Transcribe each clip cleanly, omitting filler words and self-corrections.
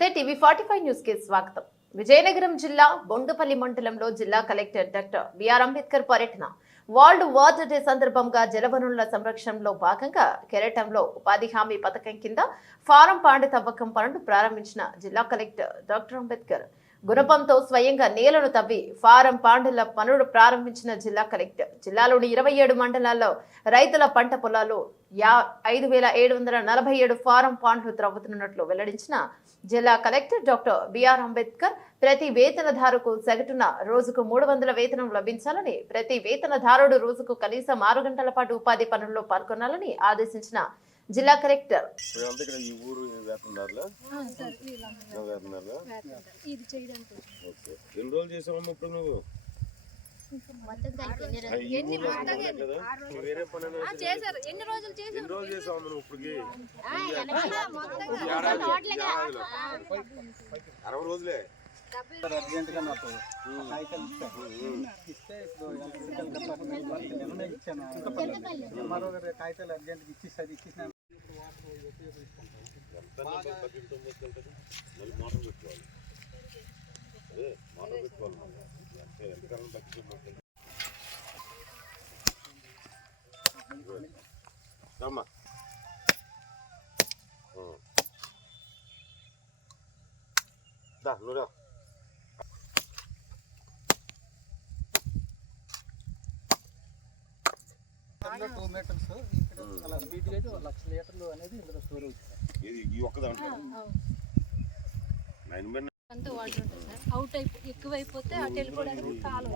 నమస్తే TV 45 news కి స్వాగతం. విజయనగరం జిల్లా బొండుపల్లి మండలంలో జిల్లా కలెక్టర్ డాక్టర్ బిఆర్ అంబేద్కర్ పర్యటన. వరల్డ్ వాటర్ డే సందర్భంగా జలవనరుల సంరక్షణలో భాగంగా కెరటంలో ఉపాధి హామీ పథకం కింద ఫారం పాండ్ తవ్వకం పనులు ప్రారంభించిన జిల్లా కలెక్టర్ డాక్టర్ అంబేద్కర్ గుణపంతో స్వయంగా నేలను తవ్వి ఫారం పాండుల పనులు ప్రారంభించిన జిల్లా కలెక్టర్ జిల్లాలోని 27 మండలాల్లో రైతుల పంట పొలాలు 5747 ఫారం పాండ్లు త్రవ్వుతున్నట్లు వెల్లడించిన జిల్లా కలెక్టర్ డాక్టర్ బిఆర్ అంబేద్కర్ ప్రతి వేతనదారుకు సగటున రోజుకు 300 వేతనం లభించాలని, ప్రతి వేతనదారుడు రోజుకు కనీసం 6 గంటల పాటు ఉపాధి పనుల్లో పాల్గొనాలని ఆదేశించిన జిల్లా కలెక్టర్. అర్జెంట్గా నాకు ఇస్తే మరో కాగితాలు అర్జెంట్గా ఇచ్చిస్తుంది ఇచ్చేసిన ఇది ఒక్కదాంట్లో అవుట్ ఎక్కువైపోతే అటు వెళ్ళిపోవడానికి కాలం.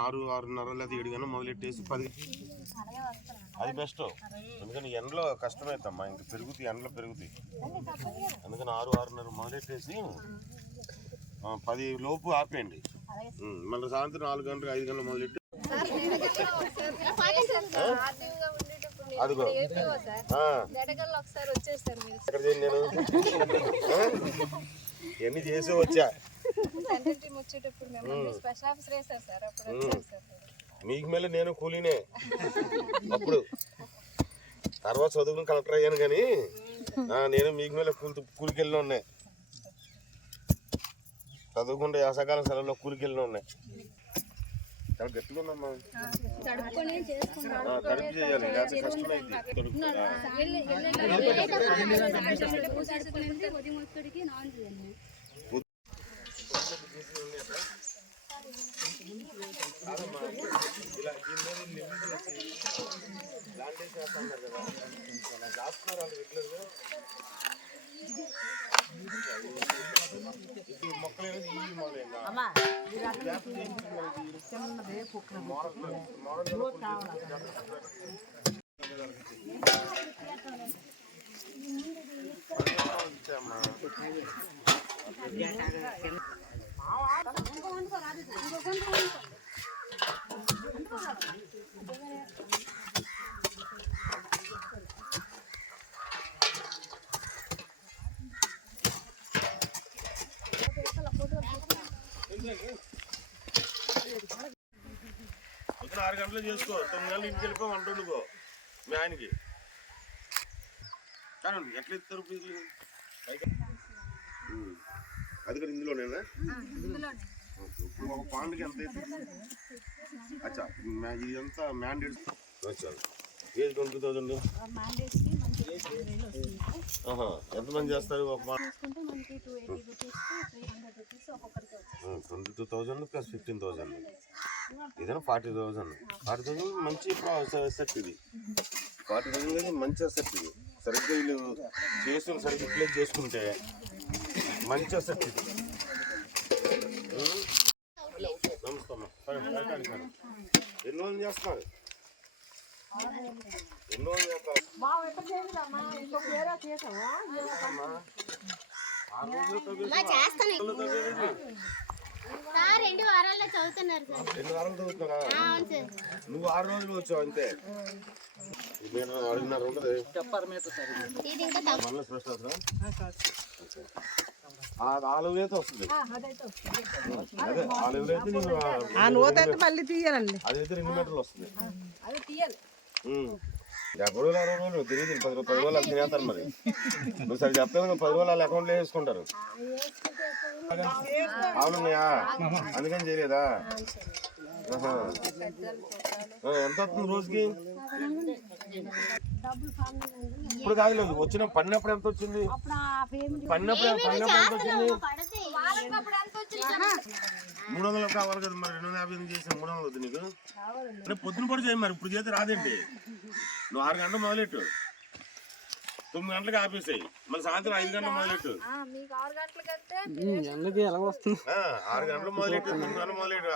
ఆరు 6:30 లేదా 7 గంటలు మొదలెట్టేసి 10 అది బెస్ట్. ఎందుకని ఎండలో కష్టమవుతామ్మా, ఇంక పెరుగుతాయి, ఎండలో పెరుగుతాయి. అందుకని 6-6:30 మొదలెట్టేసి 10 లోపు ఆపేయండి. మళ్ళీ సాయంత్రం 4 గంటలు 5 గంటలు మొదలెట్టి అదిగో ఎక్కడ నేను ఇవన్నీ చేసి వచ్చా. మీకు మళ్ళీ నేను కూలీనే. అప్పుడు తర్వాత చదువుకుని కలెక్టర్ అయ్యాను, కానీ నేను మీకు మీద కూలికి వెళ్ళిన ఉన్నాయి. చదువుకుంటే వేసవకాలం సెలవులో కూలికి వెళ్ళిన ఉన్నాయి. చాలా గట్టిగా ఉందమ్మా, తడిపి చేయాలి, లేకపోతే కష్టమైంది. పొద్దున 6 గంటలు చేసుకో, 9 గంటలు ఇంటికి వెళ్ళిపో, వంట వండుకో మీ ఆయనకి. కానీ ఎట్లా ఇస్తారు అది కూడా ఇందులోనేనా? ఇప్పుడు ఒక పాండ్కి ఎంత అవుతుంది? అచ్చా, ఇదంతా మ్యాండేట్ వచ్చారు. ఏజ్ 20,000 ఎంతమంది చేస్తారు? ఒక 22,000 ప్లస్ 15,000, ఏదైనా 40,000. 40,000 మంచి సెట్. ఇది 40,000 మంచి సెట్. ఇది సరిగ్గా వీళ్ళు చేసుకుని సరిగ్గా ప్లేస్ చేసుకుంటే మంచి సెట్. ఇది నమస్తే. ఎన్ని రోజులు చేస్తున్నారు? ఎన్ని రోజులు చేస్తారు? అమ్మా, 6 రోజులు తగ్గేది. 2 వారాల్లో చదువుతున్నారు సార్. 2 వారాలు చదువుతున్నారా? అవును సార్. నువ్వు 6 రోజులు వచ్చావు అంతే. ఇదేనా 6:30 ఉంటుంది? ఇది ఇంకా తక్కువ. మళ్ళీ స్పెషల్ అవుతుందా? ఆ 4 వేత వస్తుంది. అదే 4 వేత నీకు ఆ నూత అయితే మళ్ళీ తీయాలండి. అదైతే 2 మీటర్లు వస్తుంది. ఎప్పుడు 20 రోజులు తెలియదు. 10 రోజులు అది తినేస్తారు మరి. నువ్వు సరే చెప్తాను, 10 రోజులు వాళ్ళ అకౌంట్లో వేసుకుంటారు. అవునున్నాయా? అందుకని చేయలేదా? ఆహా. ఎంత వస్తుంది రోజుకి? ఇప్పుడు కాదులేదు, వచ్చిన పడినప్పుడు ఎంత వచ్చింది? పడినప్పుడు ఎంత వచ్చింది? పడితే 300 కావాలి కదా మరి. 250 చేసిన 300 వద్దు నీకు. రేపు పొద్దున కూడా చేయి మరి. ఇప్పుడు చేస్తే రాదేంటి? నువ్వు 6 గంటలు మొదలెట్టు, 9 గంటలకు ఆపేసాయి. మళ్ళీ సాయంత్రం 5 గంటలు మొదలెట్టు. మీకు 6 గంటలకంటే 6 గంటలు మొదలెట్టు, 9 గంటలు మొదలెట్టు.